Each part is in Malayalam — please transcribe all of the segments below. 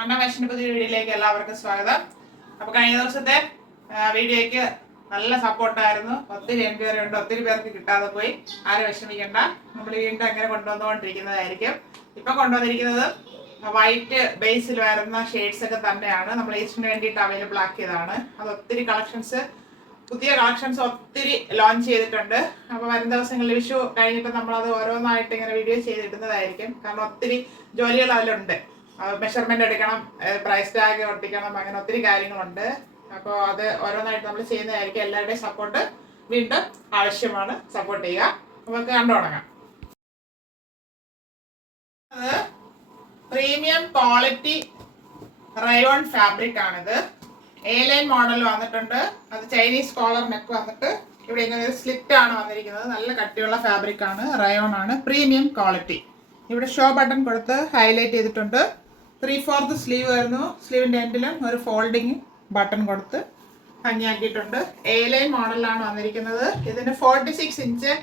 അന്നമേശന്റെ പുതിയ വീഡിയോയിലേക്ക് എല്ലാവർക്കും സ്വാഗതം. അപ്പോൾ കഴിഞ്ഞ ദിവസത്തെ വീഡിയോയ്ക്ക് നല്ല സപ്പോർട്ടായിരുന്നു. ഒത്തിരി എൻക്വയറി ഉണ്ട്, ഒത്തിരി പേർക്ക് കിട്ടാതെ പോയി. ആരും വിഷമിക്കണ്ട, നമ്മൾ വീണ്ടും അങ്ങനെ കൊണ്ടുവന്നുകൊണ്ടിരിക്കുന്നതായിരിക്കും. ഇപ്പൊ കൊണ്ടുവന്നിരിക്കുന്നത് വൈറ്റ് ബേസിൽ വരുന്ന ഷെയ്ഡ്സ് ഒക്കെ തന്നെയാണ്. നമ്മൾ ഈസ്റ്റിന് വേണ്ടിയിട്ട് അവൈലബിൾ ആക്കിയതാണ്. അത് ഒത്തിരി പുതിയ കളക്ഷൻസ് ഒത്തിരി ലോഞ്ച് ചെയ്തിട്ടുണ്ട്. അപ്പോൾ വരും ദിവസങ്ങളിൽ വിഷു കഴിഞ്ഞിട്ട് നമ്മളത് ഓരോന്നായിട്ട് ഇങ്ങനെ വീഡിയോ ചെയ്തിടുന്നതായിരിക്കും. കാരണം ഒത്തിരി ജോലികൾ അതിലുണ്ട്. മെഷർമെന്റ് എടുക്കണം, പ്രൈസ് ടാഗ് ഒട്ടിക്കണം, അങ്ങനെ ഒത്തിരി കാര്യങ്ങളുണ്ട്. അപ്പോൾ അത് ഓരോന്നായിട്ട് നമ്മൾ ചെയ്യുന്നതായിരിക്കും. എല്ലാവരുടെയും സപ്പോർട്ട് വീണ്ടും ആവശ്യമാണ്. സപ്പോർട്ട് ചെയ്യുക. നമുക്ക് കണ്ടു തുടങ്ങാം. അത് പ്രീമിയം ക്വാളിറ്റി റയോൺ ഫാബ്രിക് ആണിത്. A-line മോഡൽ വന്നിട്ടുണ്ട്. അത് ചൈനീസ് കോളർ നെക്ക് വന്നിട്ട് ഇവിടെ ഇങ്ങനെ ഒരു സ്ലിറ്റ് ആണ് വന്നിരിക്കുന്നത്. നല്ല കട്ടിയുള്ള ഫാബ്രിക് ആണ്, റയോൺ ആണ്, പ്രീമിയം ക്വാളിറ്റി. ഇവിടെ ഷോ ബട്ടൺ കൊടുത്ത് ഹൈലൈറ്റ് ചെയ്തിട്ടുണ്ട്. 3/4 സ്ലീവ് വരുന്നു. സ്ലീവിന്റെ എൻഡിലും ഒരു ഫോൾഡിങ് ബട്ടൺ കൊടുത്ത് ഭംഗിയാക്കിയിട്ടുണ്ട്. A-line മോഡലാണ് വന്നിരിക്കുന്നത്. ഇതിന് 46 ഇഞ്ച്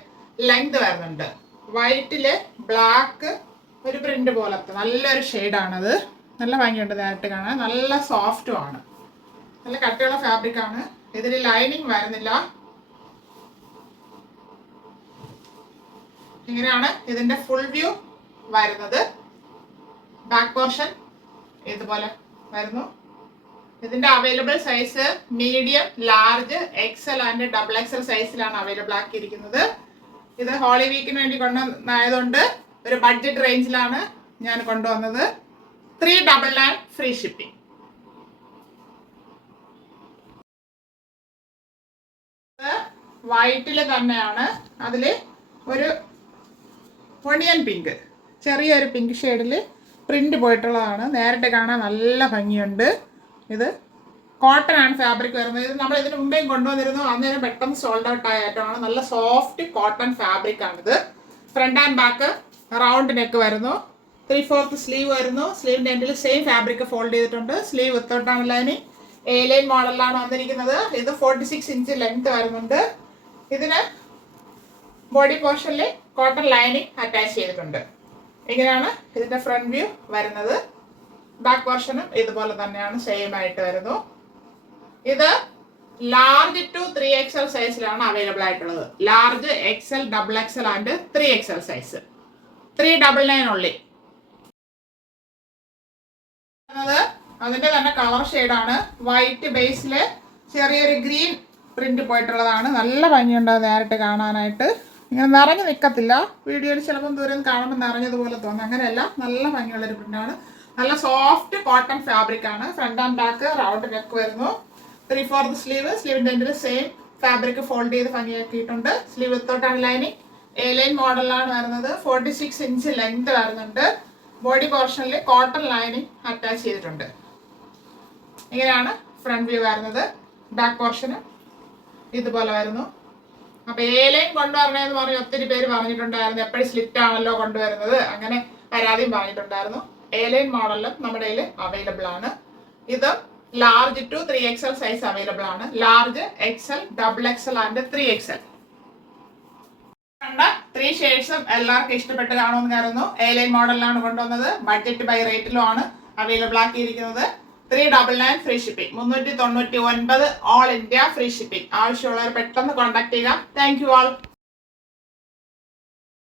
ലെങ്ത് വരുന്നുണ്ട്. വൈറ്റില് ബ്ലാക്ക് ഒരു പ്രിന്റ് പോലത്തെ നല്ലൊരു ഷെയ്ഡാണത്. നല്ല ഭംഗിയുണ്ട് നേരിട്ട് കാണാൻ. നല്ല സോഫ്റ്റും ആണ്, നല്ല കട്ടിയുള്ള ഫാബ്രിക് ആണ്. ഇതിന് ലൈനിങ് വരുന്നില്ല. ഇങ്ങനെയാണ് ഇതിന്റെ ഫുൾ വ്യൂ വരുന്നത്. ബാക്ക് പോർഷൻ ഇതുപോലെ വരുന്നു. ഇതിന്റെ available size medium, large, XL and double XL സൈസിലാണ് അവൈലബിൾ ആക്കിയിരിക്കുന്നത്. ഇത് ഹോളി വീക്കിന് വേണ്ടി കൊണ്ടുവന്നതുകൊണ്ട് ഒരു ബഡ്ജറ്റ് റേഞ്ചിലാണ് ഞാൻ കൊണ്ടുവന്നത്. 399 ഫ്രീ ഷിപ്പിംഗ്. വൈറ്റില് തന്നെയാണ്. അതില് ഒരു ഒണിയൻ പിങ്ക്, ചെറിയൊരു പിങ്ക് ഷെയ്ഡില് പ്രിന്റ് പോയിട്ടുള്ളതാണ്. നേരിട്ട് കാണാൻ നല്ല ഭംഗിയുണ്ട്. ഇത് കോട്ടൺ ആണ് ഫാബ്രിക് വരുന്നത്. ഇത് നമ്മൾ ഇതിന് മുമ്പേയും കൊണ്ടുവന്നിരുന്നു. അന്നേരം പെട്ടെന്ന് സോൾഡ് ഔട്ട് ആയ ഐറ്റമാണ്. നല്ല സോഫ്റ്റ് കോട്ടൺ ഫാബ്രിക് ആണിത്. Front and back round neck വരുന്നു. 3/4 സ്ലീവ് വരുന്നു. സ്ലീവിന്റെ എൻഡിൽ സെയിം ഫാബ്രിക് ഫോൾഡ് ചെയ്തിട്ടുണ്ട്. സ്ലീവ് വിത്തൗട്ടാണ് ലൈനിങ്. A-line മോഡലാണ് വന്നിരിക്കുന്നത്. ഇത് 46 ഇഞ്ച് ലെങ്ത് വരുന്നുണ്ട്. ഇതിന് ബോഡി പോർഷനിൽ കോട്ടൺ ലൈനിങ് അറ്റാച്ച് ചെയ്തിട്ടുണ്ട്. ഇങ്ങനെയാണ് ഇതിന്റെ ഫ്രണ്ട് വ്യൂ വരുന്നത്. ബാക്ക് പോർഷനും ഇതുപോലെ തന്നെയാണ്, സെയിം ആയിട്ട് വരുന്നു. ഇത് ലാർജ് ടു 3XL സൈസിലാണ് അവൈലബിൾ ആയിട്ടുള്ളത്. Large, XL, double XL and 3XL size. 399 ഉള്ളി. അതിന്റെ തന്നെ കളർ ഷെയ്ഡാണ്. വൈറ്റ് ബേസില് ചെറിയൊരു ഗ്രീൻ പ്രിന്റ് പോയിട്ടുള്ളതാണ്. നല്ല ഭംഗിയുണ്ടാവും നേരിട്ട് കാണാനായിട്ട്. ഇങ്ങനെ നിറഞ്ഞു നിൽക്കത്തില്ല. വീഡിയോയിൽ ചിലപ്പം ദൂരം കാണുമ്പോൾ നിറഞ്ഞതുപോലെ തോന്നും. അങ്ങനെയല്ല, നല്ല ഭംഗിയുള്ളൊരു പ്രിന്റാണ്. നല്ല സോഫ്റ്റ് കോട്ടൺ ഫാബ്രിക് ആണ്. Front and back round neck വരുന്നു. 3/4 സ്ലീവ്. സ്ലീവിന്റെ എൻഡിൽ സെയിം ഫാബ്രിക് ഫോൾഡ് ചെയ്ത് ഭംഗിയാക്കിയിട്ടുണ്ട്. സ്ലീവ് വിത്തൗട്ടാണ് ലൈനിങ്. A-line മോഡലാണ് വരുന്നത്. 46 ഇഞ്ച് ലെങ്ത് വരുന്നുണ്ട്. ബോഡി പോർഷനിൽ കോട്ടൺ ലൈനിങ് അറ്റാച്ച് ചെയ്തിട്ടുണ്ട്. ഇങ്ങനെയാണ് ഫ്രണ്ട് വ്യൂ വരുന്നത്. ബാക്ക് പോർഷന് ഇതുപോലെ വരുന്നു. അപ്പൊ A-line കൊണ്ടുവരണേന്ന് പറഞ്ഞ് ഒത്തിരി പേര് പറഞ്ഞിട്ടുണ്ടായിരുന്നു. എപ്പോഴും സ്ലിറ്റ് ആണല്ലോ കൊണ്ടുവരുന്നത്, അങ്ങനെ പരാതിയും പറഞ്ഞിട്ടുണ്ടായിരുന്നു. A-line മോഡലും നമ്മുടെ കയ്യിൽ അവൈലബിൾ ആണ്. ഇത് large to 3XL size available ആണ്. Large, XL, double XL and 3XL. കണ്ട 3 ഷെയ്ഡ്സും എല്ലാവർക്കും ഇഷ്ടപ്പെട്ട് കാണുമെന്ന് കരുതുന്നു. A-line മോഡലിലാണ് കൊണ്ടുവന്നത്. ബഡ്ജറ്റ് ബൈ റേറ്റിലും ആണ് അവൈലബിൾ ആക്കിയിരിക്കുന്നത്. 399 free shipping. 399 all India free shipping. ആവശ്യമുള്ളവർ പെട്ടെന്ന് കോൺടാക്ട് ചെയ്യുക. Thank you all.